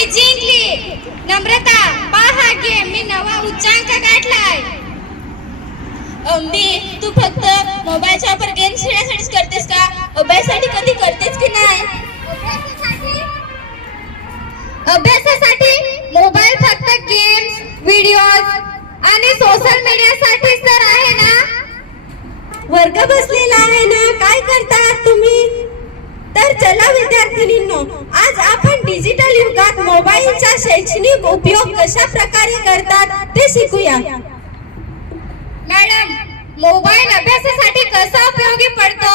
मी जिंकली. नम्रता, पहा गेम, मी नवा उच्चांक गाठलाय. अंबी, तू फक्त मोबाईलच्या वापर गेम्स खेळण्यासाठीच करतेस का? अभ्यासासाठी कधी करतेस की नाही? अभ्यासासाठी मोबाईल फक्त गेम्स, व्हिडिओज आणि सोशल मीडियासाठीच तर आहे ना. वर्ग बसलेला आहे ना, काय करतात तुम्ही? तर चला विद्यार्थिनींनो, आज आपण डिजिटल युगात मोबाईलचा शैक्षणिक उपयोग कशा प्रकारे करतात ते शिकूया. मॅडम, मोबाईल अभ्यासासाठी कसा उपयोगी पडतो?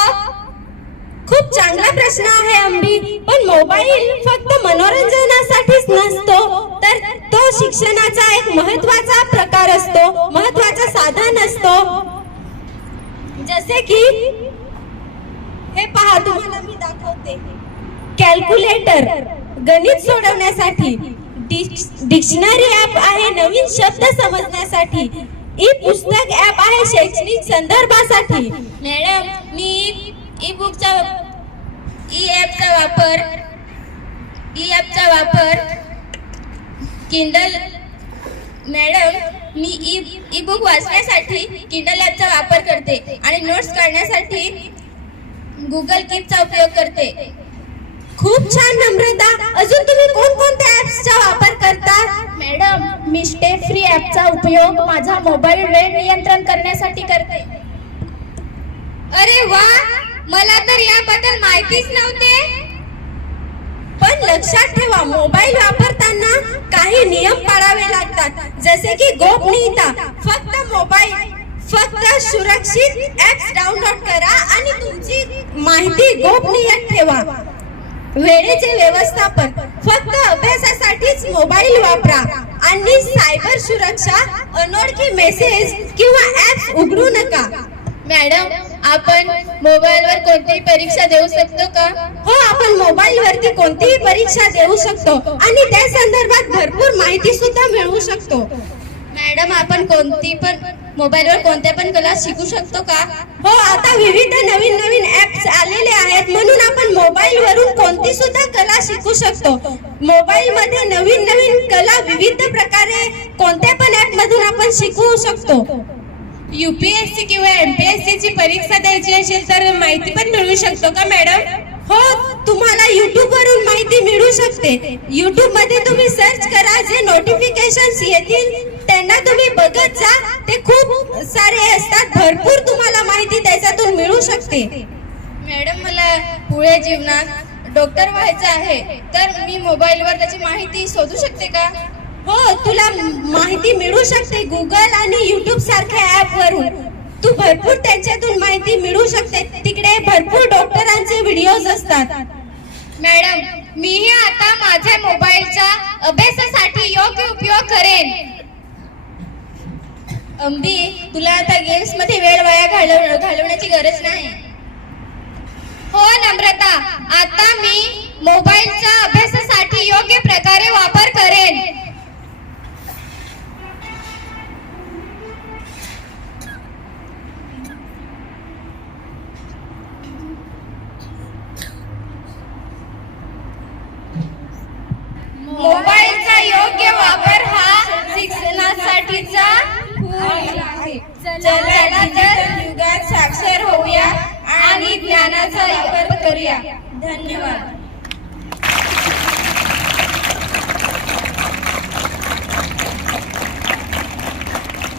खूप चांगला प्रश्न आहे अंबी. पण मोबाईल फक्त मनोरंजनासाठीच नसतो, तर तो शिक्षणाचा एक महत्त्वाचा प्रकार असतो, महत्त्वाचा साधन असतो. जसे की हे पहा, तुम्हाला मी दाखवते. कॅल्क्युलेटर गणित सोडवण्यासाठी, डिक्शनरी ऍप आहे नवीन शब्द समजण्यासाठी, ई पुस्तक ऍप आहे शैक्षणिक संदर्भासाठी. मॅडम, मी ई ॲपचा वापर किंडल मॅडम, मी ई बुक वाचण्यासाठी किंडल ॲपचा वापर करते आणि नोट्स काढण्यासाठी गुगल कीपचा उपयोग करते. खूप छान नम्रता. अजून तुम्ही कोणकोणत्या ऍप्सचा वापर करता? मॅडम, मी स्टेप फ्री ॲपचा उपयोग माझा मोबाईल वेळ नियंत्रण करण्यासाठी करते. अरे वा, मला तर याबद्दल माहितीच नव्हते. पण लक्षात ठेवा, मोबाईल वापरताना काही नियम पाळावे लागतात, जसे की गोपनीयता. फक्त सुरक्षित ऍप्स डाउनलोड करा आणि तुमची माहिती गोपनीय ठेवा. वेळेचे व्यवस्थापन, फक्त अभ्यासासाठीच मोबाईल वापरा आणि सायबर सुरक्षा, अनोळखी मेसेज किंवा ऍप्स उघडू नका. मॅडम, आपण मोबाईलवर कोणतीही परीक्षा देऊ शकतो का? हो, आपण मोबाईल वरती कोणतीही परीक्षा देऊ शकतो आणि त्या संदर्भात भरपूर माहिती सुद्धा मिळवू शकतो. मॅडम, आपण मोबाईलवर कोणत्या पण कला शिकू शकतो का? हो, आता विविध नवीन ऍप्स आलेले आहेत, म्हणून आपण मोबाईल वरून कोणती सुद्धा कला शिकू शकतो. मोबाईल मध्ये नवीन कला विविध प्रकारे कोणत्या पण ऍप मधून आपण शिकू शकतो. UPSC किंवा MPSC ची परीक्षा द्यायची असेल तर माहिती पण मिळवू शकतो का मॅडम? हो, तुम्हाला YouTube वरून माहिती मिळू शकते. YouTube मध्ये तुम्ही सर्च करा, जे नोटिफिकेशन्स येतील त्यांना तुम्ही बघत जा. ते खूप सारे असतात, भरपूर तुम्हाला माहिती त्याच्यातून मिळू शकते. मॅडम, मला पुढे जीवनात डॉक्टर व्हायचं आहे, तर मी मोबाईलवर त्याची माहिती शोधू शकते का? हो, तुला माहिती मिळू शकते. गुगल आणि YouTube सारख्या ऍप वरून तू भरपूर त्यांच्यातून माहिती मिळू शकते. तिकडे भरपूर डॉक्टरांचे व्हिडिओज असतात. मॅडम, मीही आता माझ्या मोबाईलचा अभ्यासासाठी योग्य उपयोग करेन. अंबी, तुला आता गेम्स मध्ये वेळ वाया घालवण्याची गरज नाही. हो नम्रता, आता मी मोबाईलचा अभ्यासासाठी योग्य प्रकारे वापर करेन. मोबाईलचा योग्य वापर हा शिक्षणासाठीचा पूल आहे. चला डिजिटल युगात साक्षर होऊया आणि ज्ञानाचा वापर करूया. धन्यवाद.